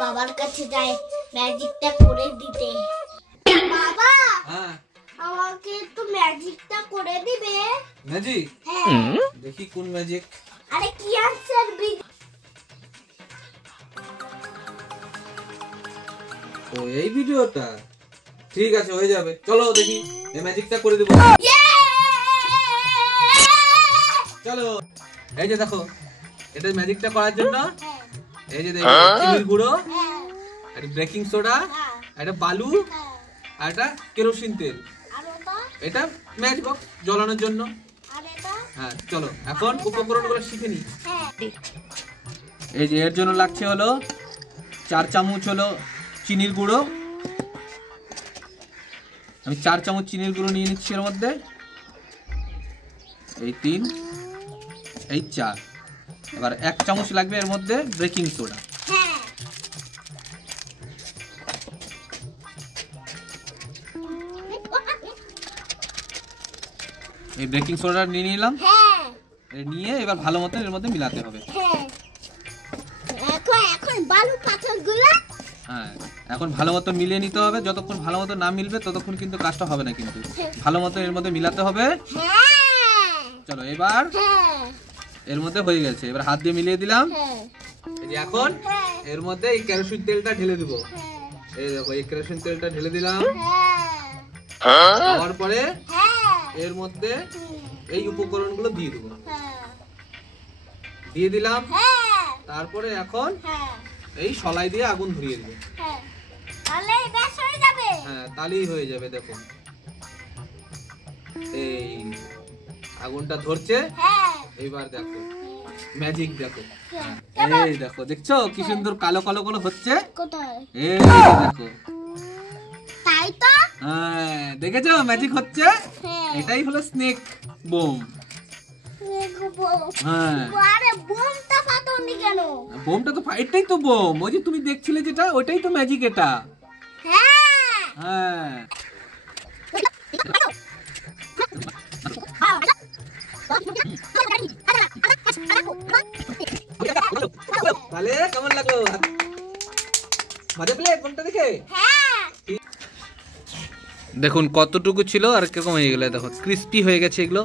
বাবার কাছে যাই ম্যাজিকটা করে দিতে। বাবা, হ্যাঁ আমাকে একটু ম্যাজিকটা করে দিবে? ম্যাজিক? হ্যাঁ। দেখি কোন ম্যাজিক। আরে কি আনসার ও এই ভিডিওটা, ঠিক আছে হয়ে যাবে, চলো দেখি এই ম্যাজিকটা করে দেব। চলো এই যে দেখো, এটা ম্যাজিকটা করার জন্য এই যে দেখো চিনির গুঁড়ো, একটা বেকিং সোডা, একটা বালু আর একটা কেরোসিন তেল, এটা ম্যাচ বক্স জ্বলানোর জন্য। হ্যাঁ চলো এখন উপকরণগুলো শিখে নিই। এই যে এর জন্য লাগছে হলো 4 চামচ হলো চিনির গুঁড়ো। আমি 4 চামচ চিনির গুঁড়ো নিয়ে নিচ্ছি এর মধ্যে, এই 3 এই 4। এবার 1 চামচ লাগবে এর মধ্যে বেকিং সোডা। এই বেকিং সোডা নিয়ে নিলাম, নিয়ে এবার ভালো মতো এর মধ্যে মিলাতে হবে। হ্যাঁ এখন ভালো মতো মিলিয়ে নিতে হবে, যতক্ষণ ভালো মতো না মিলবে ততক্ষণ কিন্তু কাজটা হবে না, কিন্তু ভালো মতো এর মধ্যে মিলাতে হবে। চলো এবার এর মধ্যে হয়ে গেছে, এবার হাত দিয়ে মিলিয়ে দিলাম। এই যে এখন এর মধ্যে এই কেরোসিন তেলটা ঢেলে দিব। এই দেখো এই কেরোসিন তেলটা ঢেলে দিলাম। দেওয়ার পরে এর মধ্যে এই উপকরণগুলো দিয়ে দেবো, দিয়ে দিলাম। তারপরে এখন এই সলাই দিয়ে আগুন ধরিয়ে দেবো। হ্যাঁ তাহলেই হয়ে যাবে। দেখো এই আগুনটা ধরছে, এইবার দেখো ম্যাজিক দেখো। এই দেখো, দেখছো কি সুন্দর কালো কালো কালো হচ্ছে। এই দেখো, তাই তো। হ্যাঁ দেখেছো ম্যাজিক হচ্ছে। এটাই হলো স্নেক বোম। হ্যাঁ বোমটা ফাটনি কেন? বোমটা তো এটাই তো বোম, ওই যে তুমি দেখছিলে যেটা, ওইটাই তো ম্যাজিক এটা। হ্যাঁ তাহলে কেমন লাগলো? মজা পেলে বোমটা দেখে? দেখুন কতটুকু ছিল আর কিরকম হয়ে গেল। দেখো ক্রিস্পি হয়ে গেছে এগুলো।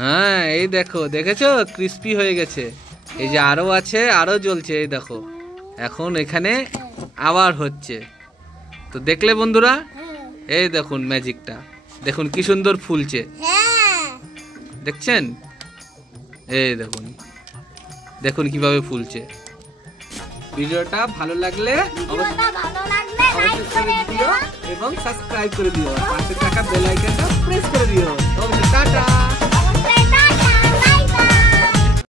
হ্যাঁ এই দেখো, দেখেছো ক্রিস্পি হয়ে গেছে। এই যে আরো আছে, আরো জ্বলছে। এই দেখো এখন এখানে আবার হচ্ছে। তো দেখলে বন্ধুরা, এই দেখুন ম্যাজিকটা, দেখুন কি সুন্দর ফুলছে, দেখছেন? এই দেখুন, দেখুন কিভাবে ফুলছে। ভিডিওটা ভালো লাগলে অবশ্যই দিও এবং সাবস্ক্রাইব করে দিও, পাশে থাকা বেল আইকনটা প্রেস করে দিও।